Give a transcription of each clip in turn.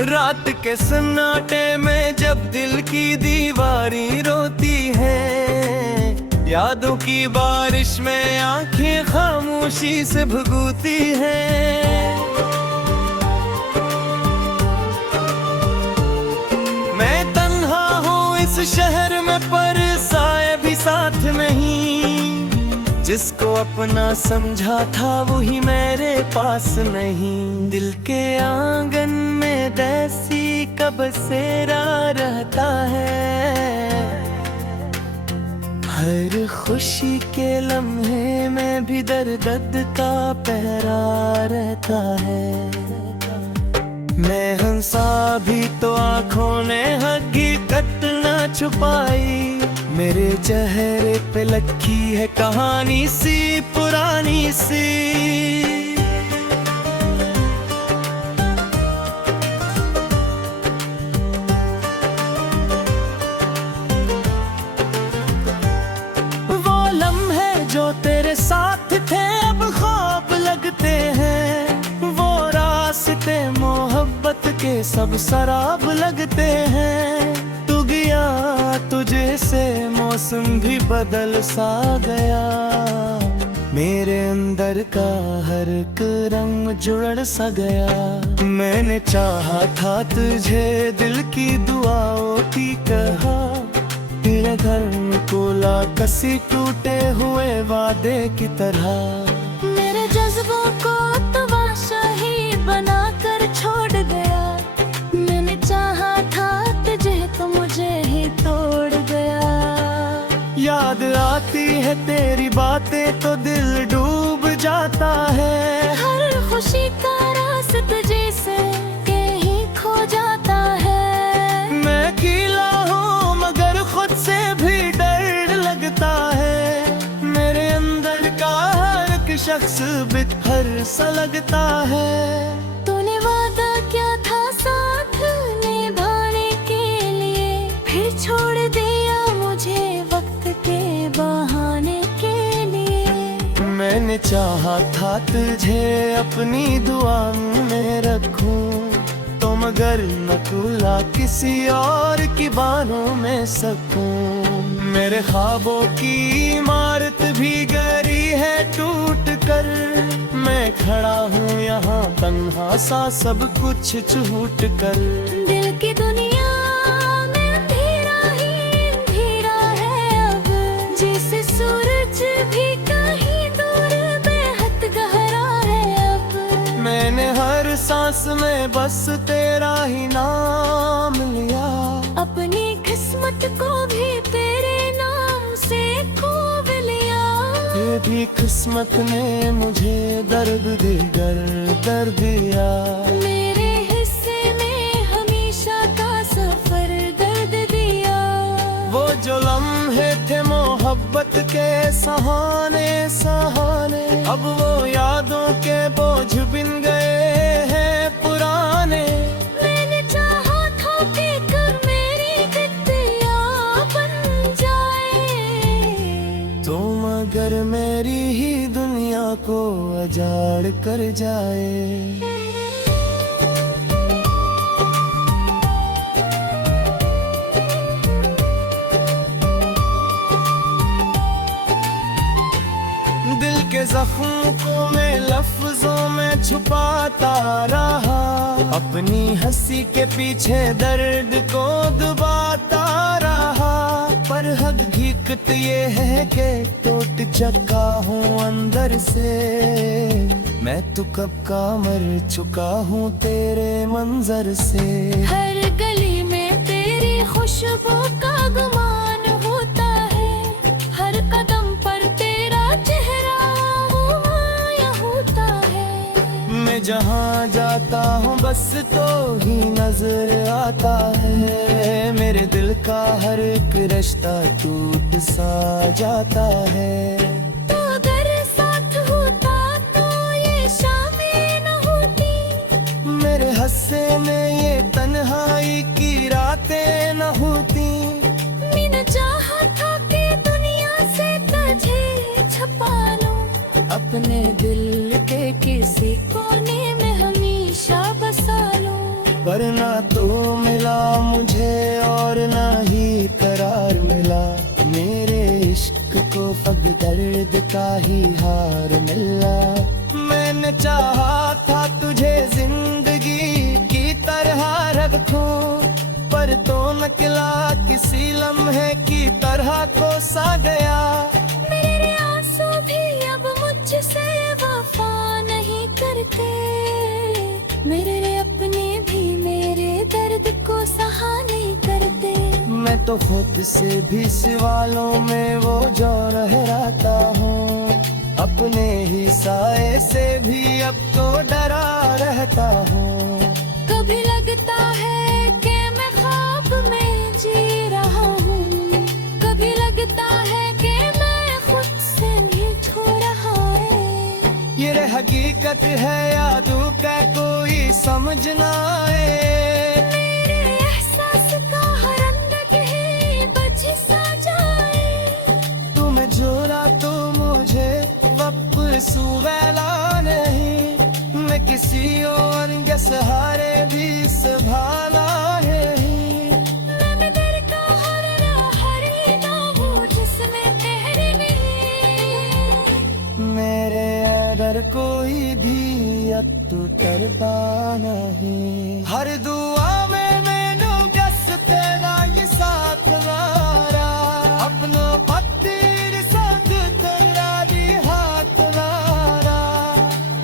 रात के सन्नाटे में जब दिल की दीवारी रोती है, यादों की बारिश में आंखें खामोशी से भगोती हैं। मैं तन्हा हूँ इस शहर में पर साए भी साथ नहीं, जिसको अपना समझा था वही मेरे पास नहीं। दिल के आंगन में देसी का बसेरा रहता है, हर खुशी के लम्हे में भी दर्द का पहरा रहता है। मैं हंसा भी तो आँखों ने हकीकत न छुपाई, मेरे चेहरे पे लखी है कहानी सी पुरानी सी। वो लम्हे जो तेरे साथ थे अब ख्वाब लगते हैं, वो रास्ते मोहब्बत के सब शराब लगते हैं। तू गया तुझे से मौसम भी बदल सा गया, मेरे अंदर का हर एक रंग जुड़ सा गया। मैंने चाहा था तुझे दिल की दुआओं की कहा, तेरे घर में कोला कसी टूटे हुए वादे की तरह। मेरे जज्बों को तमाशा ही बनाकर छोड़ गया, मैंने चाहा था तुझे तो मुझे ही तोड़ गया। याद आती है तेरी बातें तो दिल डूब जाता है, हर खुशी का रास तुझे से के ही खो जाता है। मैं अकेला हूँ मगर खुद से भी डर लगता है, मेरे अंदर का हर एक शख्स बिखर सा लगता है। तूने वादा क्या था साथ निभाने के लिए, फिर छोड़ दिया मुझे वक्त के बहाने के लिए। मैंने चाहा था तुझे अपनी दुआ में रखूं, तो मगर न तुला किसी और की बाहों में सकूं। मेरे ख्वाबों की इमारत भी गिरी है टूट कर, मैं खड़ा हूँ यहाँ तन्हा सा सब कुछ छूट कर। दिल की दुनिया में अंधेरा ही अंधेरा है अब, जैसे सूरज भी कहीं दूर बेहद गहरा है अब। मैंने हर सांस में बस तेरा ही नाम लिया, अपनी किस्मत को भी तेरे नाम से खूब लिया। ये भी किस्मत ने मुझे दर्द देकर दर्द दिया। मेरे हिस्से में हमेशा का सफर दर्द दिया। वो जो लम्हे थे मोहब्बत के सहाने सहाने, अब वो यादों के बोझ बिन गए हैं पुराने। मैंने चाहा था कि कब मेरी गद्दिया बन जाए, तो मगर मेरी ही दुनिया को उजाड़ कर जाए। दिल के जख्म को मैं लफ्जों में छुपाता रहा, अपनी हंसी के पीछे दर्द को दबाता रहा। पर हकीकत ये है कि टूट चुका हूँ अंदर से, मैं तो कब का मर चुका हूँ तेरे मंजर से। हर गली में तेरी खुशबू का गुमान होता है, हर कदम पर तेरा चेहरा मुमाया होता है। मैं जहाँ जाता हूँ बस तो ही नजर आता है, मेरे दिल का हर एक रिश्ता टूट सा जाता है। तो अगर साथ होता तो ये शामें न होती, मेरे हंसे में ये तन्हाई की रातें न होती। मैंने चाहा था कि दुनिया से तुझे छुपा लूं, अपने दिल के किसी कोने में हमेशा बसा लूं। पर ना तू मिला मुझे और ना ही करार मिला। मेरे इश्क को अब दर्द का ही हार मिला। मैंने चाहा था तुझे जिंदगी की तरह रखूं, पर तो निकला किसी लम्हे की तरह कोसा गया। मेरे आंसू भी अब मुझसे वफा नहीं करते, मेरे अपने भी मेरे दर्द को सहा नहीं करते। मैं तो खुद से भी सवालों में वो जो रहता हूँ, अपने ही साए से भी अब तो डरा रहता हूँ। कभी लगता है कि मैं ख्वाब में जी रहा हूँ, कभी लगता है कि मैं खुद से नहीं छू रहा है। ये रे हकीकत है या दुख है कोई समझ ना आए। मेरे एहसास का हर अंदर ही बच सा जाए। तुम जोड़ा तो मुझे वापस गैला नहीं, मैं किसी और के सहारे भी संभाला नहीं। मैं दर का हर ना हूँ जिसमें तेरे नहीं। मेरे अगर कोई भी अब तो करता नहीं। हर दुआ में मैनू जस तेरा ये साथ वारा, अपना पत्तीर साथ तेरा भी हाथ वारा।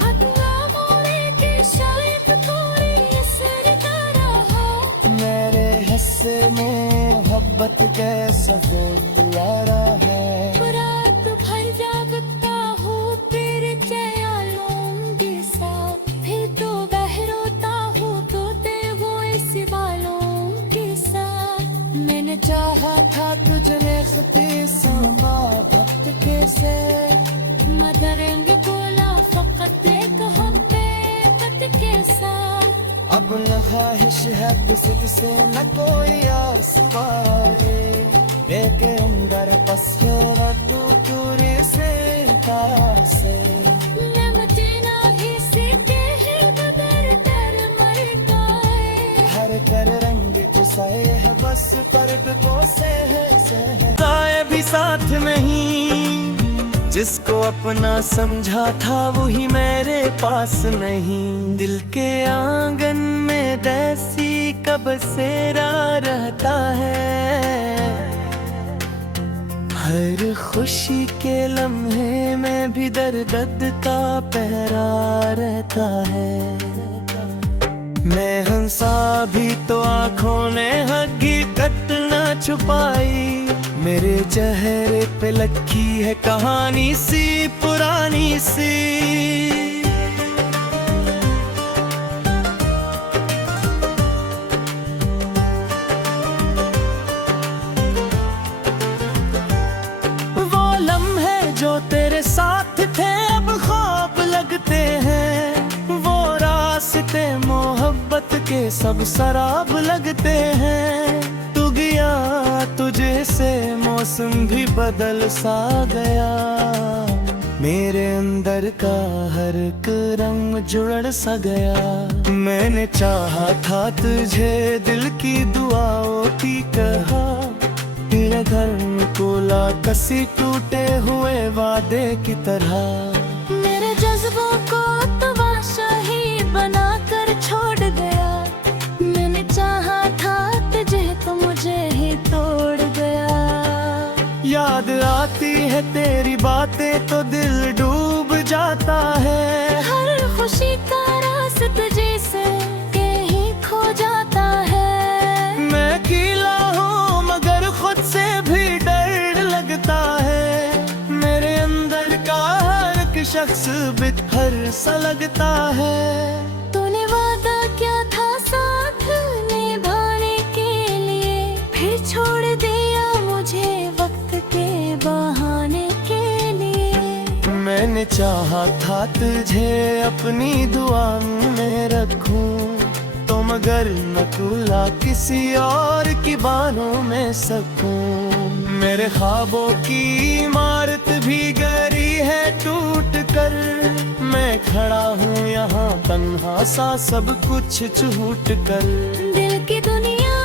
अतला मोरे के शायद कोई असर ना रहा। मेरे हिस्से में मोहब्बत के सफर है। रात भर जागता हूँ तेरे ख्यालों के साथ, फिर तो बहरोता हूँ तोते वो इसी बालों के साथ। मैंने चाहा था तुझने खती समा वक्त कैसे, मदरंग कोला फकत एक हफ्ते पत के साथ। अब न ख्वाहिश है किसी से न कोई आस बारे। एक अंदर पसरा तू दूरी से कासे। नमते नाही सीते हैं बदर डर मरता है। हर कर रंग जुसाए है बस पर्द को से है ताए भी साथ नहीं। जिसको अपना समझा था वही मेरे पास नहीं। दिल के आंगन में देसी का बसेरा रहता है। हर खुशी के लम्हे में भी दर्द का पहरा रहता है। मैं हंसा भी तो आंखों ने हकीकत न छुपाई। मेरे चेहरे पे लखी है कहानी सी पुरानी सी। वो लम्हे जो तेरे साथ थे अब ख्वाब लगते हैं। वो रास्ते मोहब्बत के सब शराब लगते हैं। तू गया तुझे से मौसम भी बदल सा गया। मेरे अंदर का हर एक रंग जुड़ सा गया। मैंने चाहा था तुझे दिल की दुआओं की कहा। तेरे घर में कोला कसी टूटे हुए वादे की तरह। मेरे जज्बों को तमाशा ही बनाकर छोड़ गया। मैंने चाहा था तुझे तो मुझे ही तोड़ गया। याद आती है तेरी बातें तो दिल डूब जाता है। हर खुशी का रास तुझे से कहीं खो जाता है। मैं अकेला हूँ मगर खुद से भी डर लगता है। मेरे अंदर का हर एक शख्स बिखर सा लगता है। तूने वादा क्या था साथ निभाने के लिए, फिर छोड़ दिया मुझे वक्त के बहाने के लिए। मैंने चाहा था तुझे अपनी दुआ में रखूं, तो मगर न तुला किसी और की बाहों में सकूं। मेरे ख्वाबों की इमारत भी गिरी है टूट कर। मैं मैं खड़ा हूँ यहाँ तन्हा सा सब कुछ छूट कर। दिल की दुनिया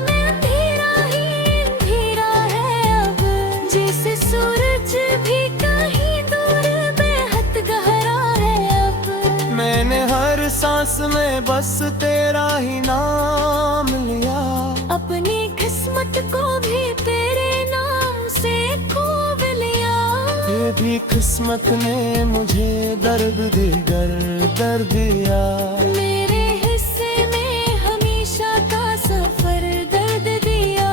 में अंधेरा ही अंधेरा है अब, जैसे सूरज भी कहीं दूर बेहद गहरा है अब। मैंने हर सांस में बस तेरा ही नाम लिया, अपनी किस्मत को भी तेरे नाम से खूब लिया। ये भी किस्मत ने मुझे दर्द देकर दर्द दिया। मेरे हिस्से में हमेशा का सफर दर्द दिया।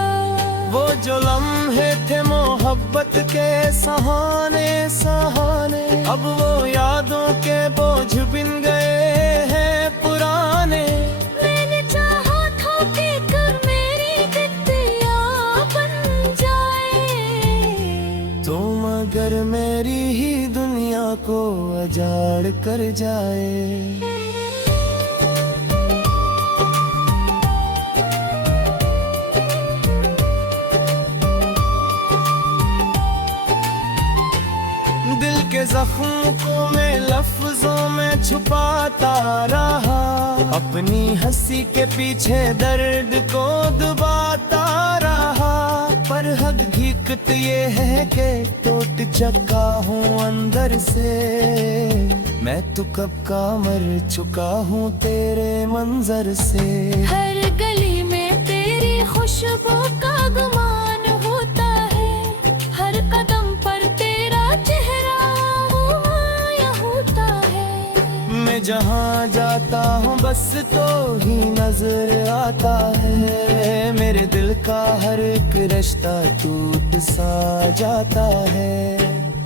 वो जो लम्हे थे मोहब्बत के सहाने सहाने, अब वो यादों के बोझ बिन गए हैं पुराने। मैंने चाहा था कि कब मेरी गद्दिया बन जाए, तुम अगर मेरी ही दुनिया को उजाड़ कर जाए। दिल के जख्म को मैं लफ्जों में छुपाता रहा, अपनी हंसी के पीछे दर्द को दबाता रहा। पर हकीकत ये है कि टूट चुका हूँ अंदर से, मैं तो कब का मर चुका हूँ तेरे मंजर से। हर गली में तेरी खुशबू का गुमान होता है, हर कदम पर तेरा चेहरा हुआ होता है। मैं जहाँ जाता हूँ बस तो ही नजर आता है, मेरे दिल का हर एक रिश्ता टूट सा जाता है।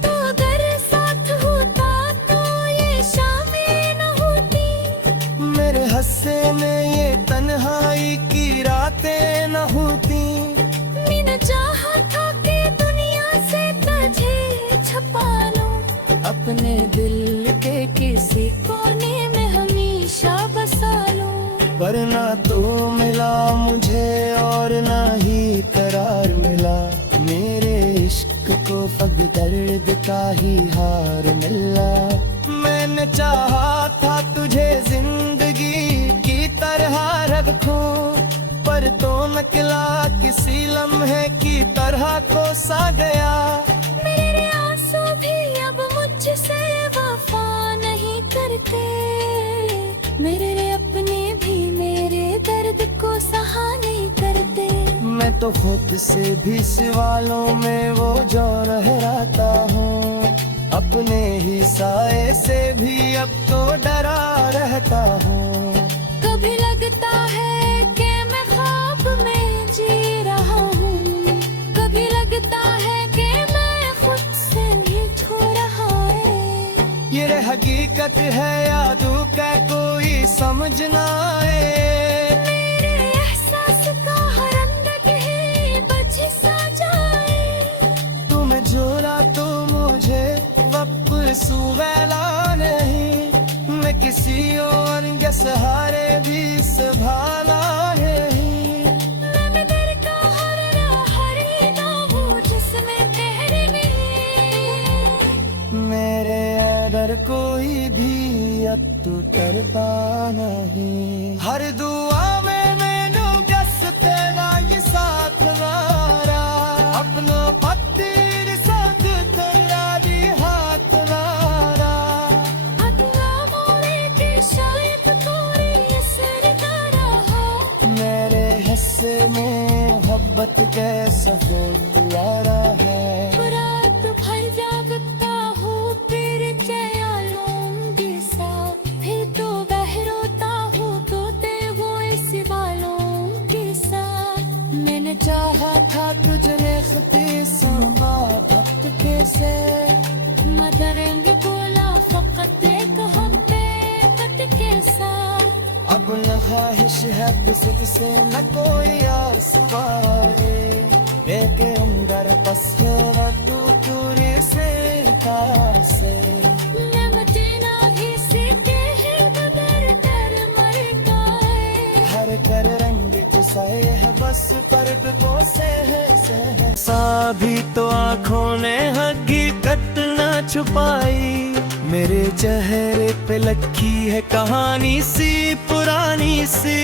तो अगर साथ होता तो ये शामें न होती, मेरे हंसने में ये तन्हाई की रातें न होती। मैंने चाहा था कि दुनिया से तुझे छुपा लूं, अपने दिल के किसी कोने में हमेशा बसा लूं। पर ना तू मिला मुझे और ना ही करार मिला, मेरे इश्क को अब दर्द का ही हार मिला। मैंने चाहा था तुझे जिंदगी की तरह रखूं, पर तो निकला किसी लम्हे की तरह कोसा गया। मेरे आंसू भी अब मुझसे वफा नहीं करते, मेरे अपने भी मेरे दर्द को सहा नहीं करते। मैं तो खुद से भी सवालों में वो जो रहता हूँ, अपने ही साए से भी अब तो डरा रहता हूँ। कभी लगता है कि मैं ख्वाब में जी रहा हूँ, कभी लगता है कि मैं खुद से झूठ हो रहा है। ये हकीकत है या दुख है कोई समझ ना आए, मेरे एहसास का हर अंदर ही बच सा जाए। तुम जोड़ा तो मुझे वापस सुगैला नहीं, मैं किसी और के सहारे भी संभाला नहीं। मैं दर का हर ना हूँ जिसमें तेरे नहीं, मेरे अगर कोई भी अब तो करता नहीं। हर दुआ में मैंने जस तेरा ये साथ मारा, अपना पत्थर साथ तेरा भी हाथ मारा। अपना मोरे के शायद कोई असर ना रहा, मेरे हिस्से में मोहब्बत कैसा फुलारा है। रात भर जागता हूँ तेरे ख्यालों के साथ, फिर तो बहरोता हूँ तोते वो इस बालों के साथ। मैंने चाहा था तुझे खती संभा वक्त कैसे, मदरंग बोला फकत एक हफ्ते कट के साथ। अब न ख्वाहिश है किसी से न कोई आस पाए, एक अंदर बस गया तू दूरी से से। नमतना भी सीते हैं बदर कर मरता है, हर कर रंग गुस्साए है बस पर्द को से सा भी तो आँखों ने हकीकत न छुपाई, मेरे चेहरे पे लखी है कहानी सी पुरानी सी।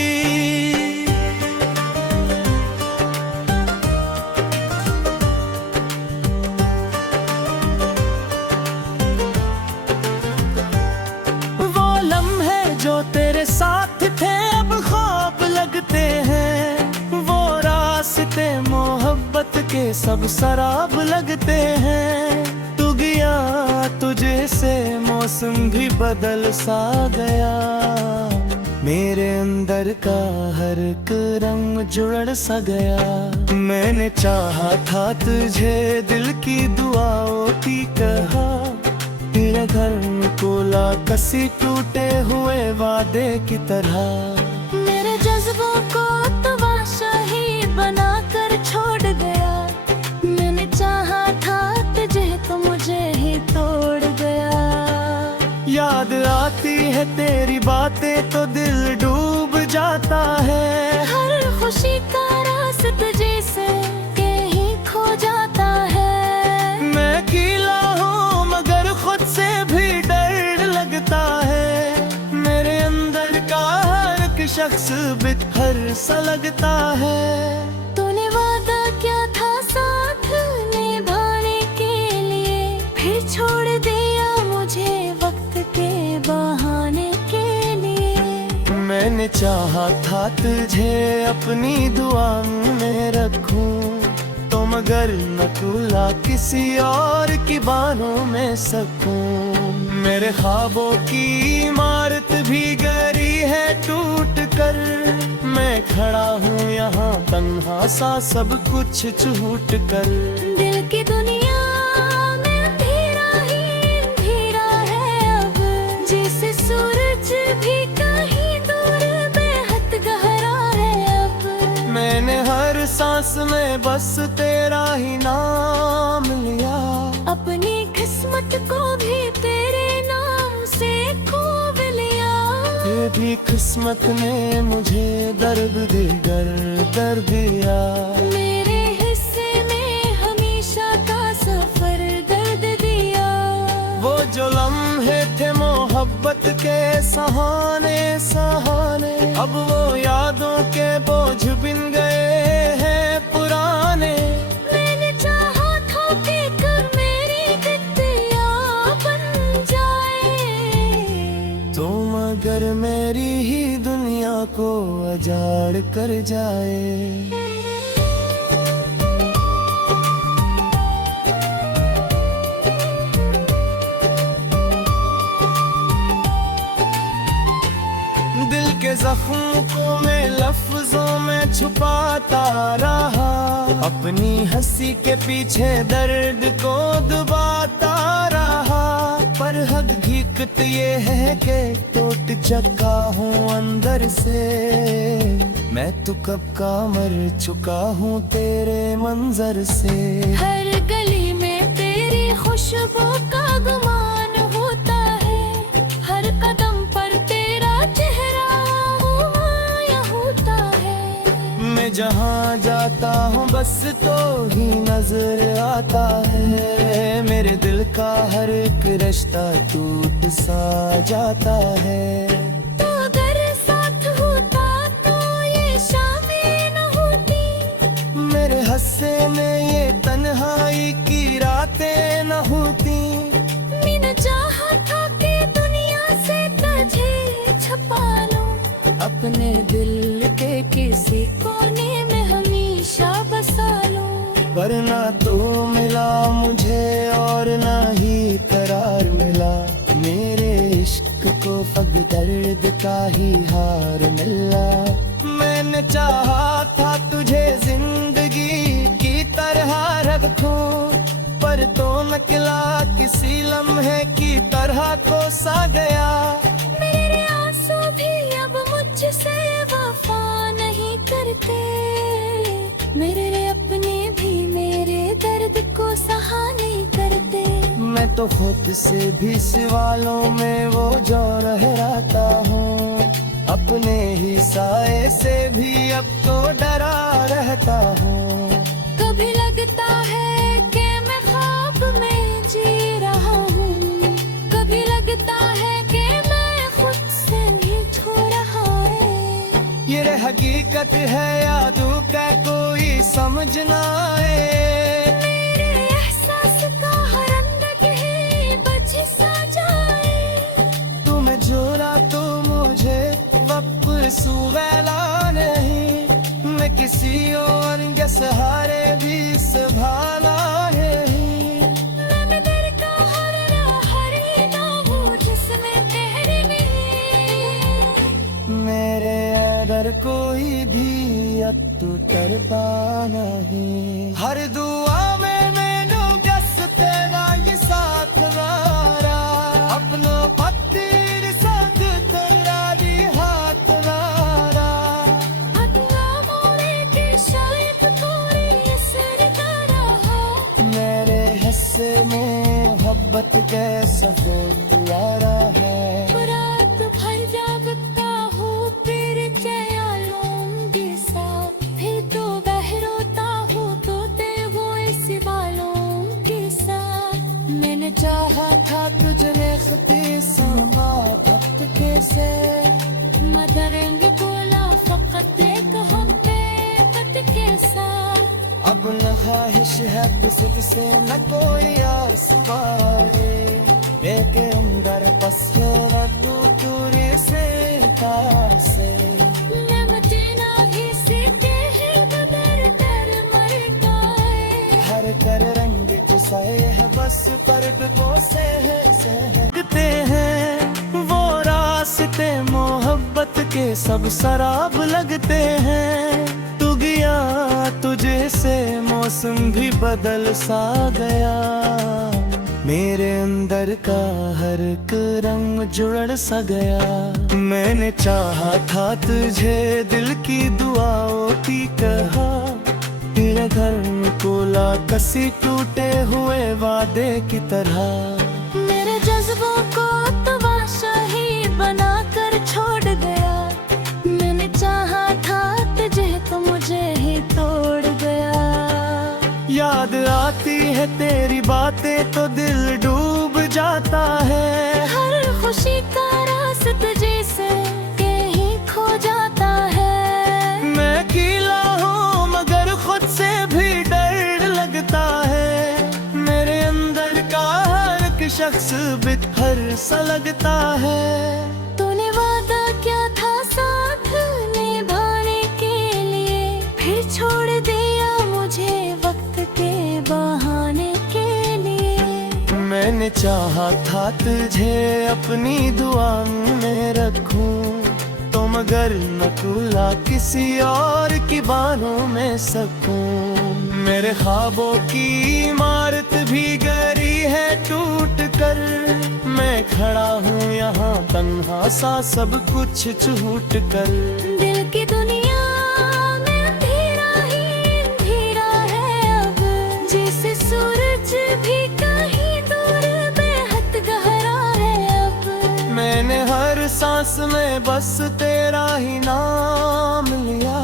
वो लम्हे जो तेरे साथ थे अब ख्वाब लगते हैं, वो रास्ते मोहब्बत के सब शराब लगते हैं। तू गया तुझे से मौसम भी बदल सा गया, मेरे अंदर का हर एक रंग जुड़ सा गया। मैंने चाहा था तुझे दिल की दुआओं की कहा, तेरे घर में कोला कसी टूटे हुए वादे की तरह। मेरे जज्बों को तमाशाही बनाकर छोड़ गया, मैंने चाहा था तुझे तो मुझे ही तोड़ गया। याद आती है तेरी बातें तो दिल डूब जाता है, हर खुशी का रास तुझे से कहीं खो जाता है। मैं अकेला हूँ मगर खुद से भी डर लगता है, मेरे अंदर का हर एक शख्स बिखर सा लगता है। तूने वादा क्या था साथ निभाने के लिए, फिर छोड़ दिया मुझे वक्त के बहाने के लिए। मैंने चाहा था तुझे अपनी दुआ में रखूं, तो मगर न तुला किसी और की बाहों में सकूं। मेरे ख्वाबों की इमारत भी गिरी है टूट कर, मैं खड़ा हूँ यहाँ तन्हा सा सब कुछ छूट कर। दिल की दुनिया में अंधेरा ही अंधेरा है अब, जैसे सूरज भी कहीं दूर बेहद गहरा है अब। मैंने हर सांस में बस तेरा ही नाम लिया, अपनी किस्मत को भी तेरे नाम से खूब लिया। ये भी किस्मत ने मुझे दर्द देकर दर्द दिया। मेरे हिस्से में हमेशा का सफर दर्द दिया। वो जो लम्हे थे मोहब्बत के सहाने सहाने, अब वो यादों के बोझ बिन गए हैं पुराने। मैंने चाहा था कि कर मेरी गद्दिया बन जाए, तो मगर मेरी ही दुनिया को उजाड़ कर जाए। दिल के जख्म को मैं लफ्जों में छुपाता रहा, अपनी हंसी के पीछे दर्द को दबाता रहा। पर हकीकत ये है कि टूट चुका हूँ अंदर से, मैं तो कब का मर चुका हूँ तेरे मंजर से। हर गली में तेरी खुशबू का गुमान होता है, हर कदम पर तेरा चेहरा हुआ होता है। मैं जहाँ जाता हूँ बस तो ही नजर आता है, मेरे दिल का हर एक रिश्ता टूट सा जाता है। तो अगर साथ होता तो ये शामें न होती, मेरे हंसे में ये तन्हाई की रातें न होती। मैंने चाहा था कि दुनिया से तुझे छुपा लूं, अपने दिल के किसी कोने में हमेशा बसा लूं। पर ना तू मिला मुझे और ना ही करार मिला, मेरे इश्क को पग दर्द का ही हार मिला। मैंने चाहा था तुझे जिंदगी की तरह रखूं, पर तो निकला किसी लम्हे की तरह कोसा गया। मेरे आंसू भी अब मुझसे वफा नहीं करते, मेरे अपने भी मेरे दर्द को सहा नहीं करते। मैं तो खुद से भी सवालों में वो जो रहता हूँ, अपने ही साए से भी अब तो डरा रहता हूँ। कभी लगता है कि मैं ख्वाब में जी रहा हूँ, कभी लगता लगता है कि मैं खुद से नहीं छू रहा है। ये रे हकीकत है या दुख है कोई समझ ना आए। मेरे एहसास का हर अंदर है बच सा जाए। तुम जोड़ा तो मुझे वापस सुगैला नहीं, मैं किसी और के सहारे भी संभाला नहीं। मैंने दिल का हर ना वो जिसमें तेरे नहीं। मेरे अगर कोई भी अब तू तरपा नहीं। हर दुआ में मैनू जस तेरा ये साथ मारा, अपना पत्थर सद तेरा दी हाथ मारा। अपना मोरे के शायद थोड़ी असर कर रहा। मेरे हिस्से में मोहब्बत के सफर यारा है। रात भर जागता हूँ तेरे ख्यालों के साथ, फिर तो बहरोता हूँ तोते वो इस बालों के साथ। मैंने चाहा था तुझे खती समा वक्त कैसे, मदरेंगे कोला फकत एक हफ्ते कत के साथ। अब न ख्वाहिश है किसी से न कोई आस पाए। के अंदर पसरा तू दूरी से कासे। नमते ना भी सीते हैं बदर कर मर गए। हर कर रंग गुस्साए है बस पर को से सहकते हैं। वो रास्ते मोहब्बत के सब शराब लगते हैं। तू गया तुझे से मौसम भी बदल सा गया। मेरे अंदर का हर एक रंग जुड़ सा गया। मैंने चाहा था तुझे दिल की दुआओं की कहा। तेरे घर में कोला कसी टूटे हुए वादे की तरह। मेरे जज्बों को तमाशा ही बना कर छोड़ गया। मैंने चाहा था तुझे तो मुझे ही तोड़ गया। याद आती है तेरी बातें तो दिल डूब जाता है। हर खुशी का रास तुझे से कहीं खो जाता है। मैं खिला हूँ मगर खुद से भी डर लगता है। मेरे अंदर का हर एक शख्स बिखर सा लगता है। तूने वादा क्या था साथ निभाने के लिए, फिर छोड़ दिया मुझे वक्त के बहाने के लिए। मैंने चाहा था तुझे अपनी दुआ में रखूं, तो मगर न खुला किसी और की बाहों में सकूं। मेरे ख्वाबों की इमारत भी गिरी है टूट कर। मैं खड़ा हूँ यहाँ तन्हा सा सब कुछ छूट कर। दिल की दुनिया में अंधेरा ही अंधेरा है अब, जैसे सूरज भी कहीं दूर बेहद गहरा है अब। मैंने हर सांस में बस तेरा ही नाम लिया।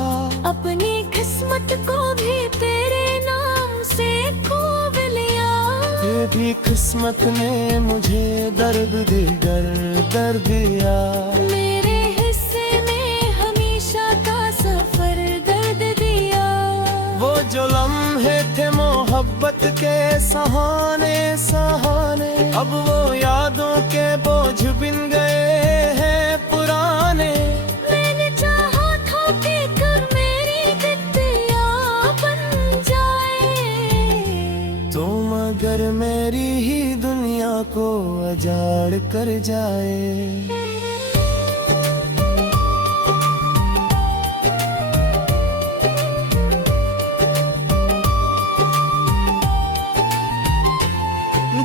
अपनी किस्मत को भी तेरे नाम से खूब लिया। ये भी किस्मत ने मुझे दर्द देकर दर्द दिया। मेरे हिस्से में हमेशा का सफर दर्द दिया। वो जो लम्हे थे मोहब्बत के सहाने सहाने, अब वो यादों के बोझ बिन गए हैं पुराने। मैंने चाहा था कि कर मेरी दित्तिया बन जाए। तुम अगर मेरी ही दुनिया को उजाड़ कर जाए।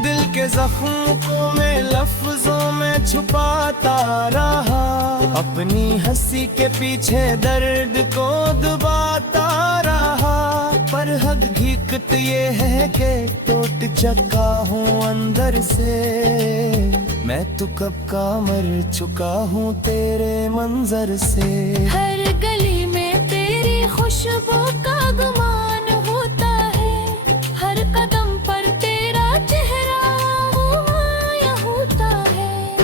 दिल के जख्म को मैं लफ्जों में छुपाता रहा। अपनी हंसी के पीछे दर्द को दबाता रहा। पर हकीकत ये है कि टूट चुका हूँ अंदर से। मैं तो कब का मर चुका हूँ तेरे मंजर से। हर गली में तेरी खुशबू का गुमान होता है। हर कदम पर तेरा चेहरा हुमाया होता है।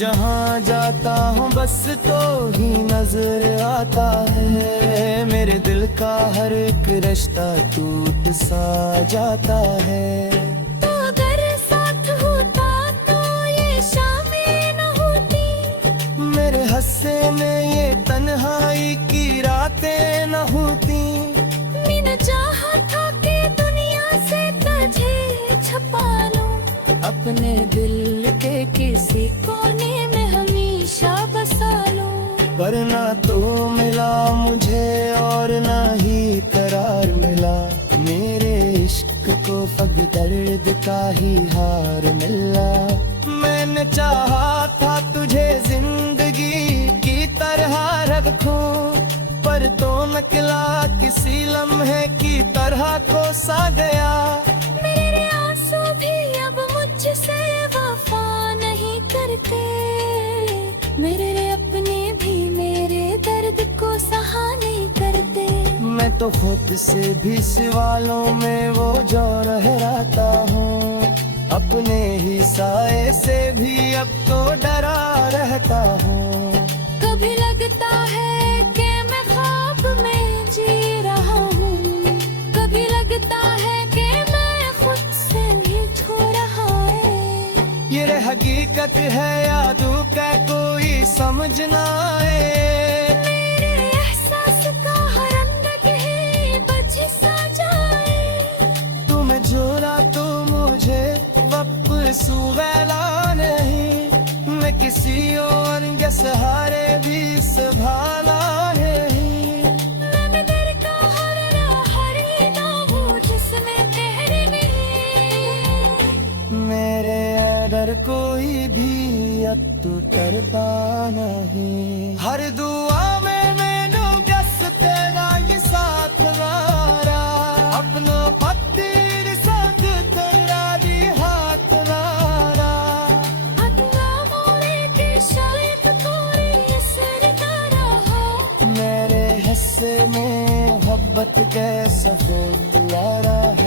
जहाँ जाता हूँ बस तो ही नजर आता है, मेरे दिल का हर एक रिश्ता टूट सा जाता है। तो अगर साथ होता तो ये शामें न होती, मेरे हंसने में ये तन्हाई की रातें न होती। मैंने चाहा था कि दुनिया से तुझे छुपा लूं, अपने दिल के किसी कोने में हमेशा बसा लूं। पर ना तो मिला मुझे और ना ही करार मिला, मेरे इश्क को अब दर्द का ही हार मिला। मैंने चाहा था तुझे जिंदगी की तरह रखूं, पर तो निकला किसी लम्हे की तरह कोसा गया। मेरे आंसू भी अब मुझसे वफा नहीं करते, मेरे अपने भी मेरे दर्द को सहा नहीं करते। मैं तो खुद से भी सवालों में वो जो रहता हूँ, अपने ही साए से भी अब तो डरा रहता हूँ। कभी लगता है कि मैं ख्वाब में जी रहा हूँ, कभी लगता है कि मैं खुद से झूठ हो रहा है। ये हकीकत है या दुख है कोई समझ ना आए, मेरे एहसास का हर रंग कहीं बच सा जाए। तुम जोड़ा तो मुझे वापस गैला नहीं, मैं किसी और के सहारे भी संभाला नहीं। मैंने दिल का हर राहरी ना हो जिसमें तेरे नहीं, मेरे अदर कोई भी अब तो करता नहीं। हर दुआ में मैनू गस तेरा ये साथ मारा, अपना पत्थर संग तेरा दी हाथ मारा। अगला मोड़े के शायद कोई असर ना रहा, मेरे हिस्से में मोहब्बत के सफर ला रहा।